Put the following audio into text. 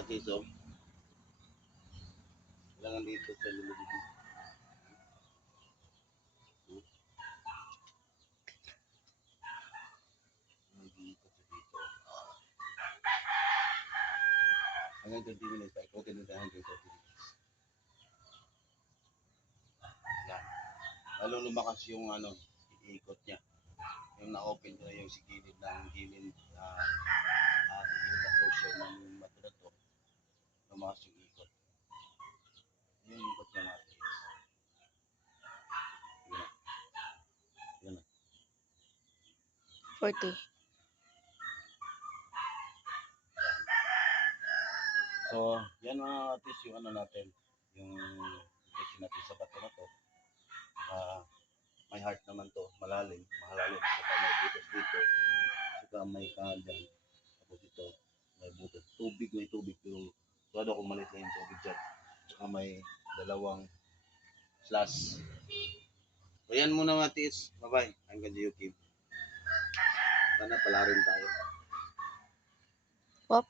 mga tiso. Kailangan dito sa lulubig. Dito sa dito. Hanggang 20 minutes. Ikutin nito hanggang 30 minutes. Yan. Lalo lumakas yung ano, iikot niya. Yung na-open ko na yung sikilid ng gilid na portion ng mata na to. Lumakas yung ikot. Yung ikot niya natin. Yan. 40. So, yan mga artist yung ano natin. Yung protection natin sa bato na to. May heart naman to. Malalim. Malalim. Saka may butas dito. Saka may dyan. Tapos ito. May butas. May tubig. Pero todo kung malit lang yung tubig dyan. Saka may dalawang slash. So, yan muna mga artist. Bye-bye. Hanggang YouTube. Sana pala rin tayo. Wop.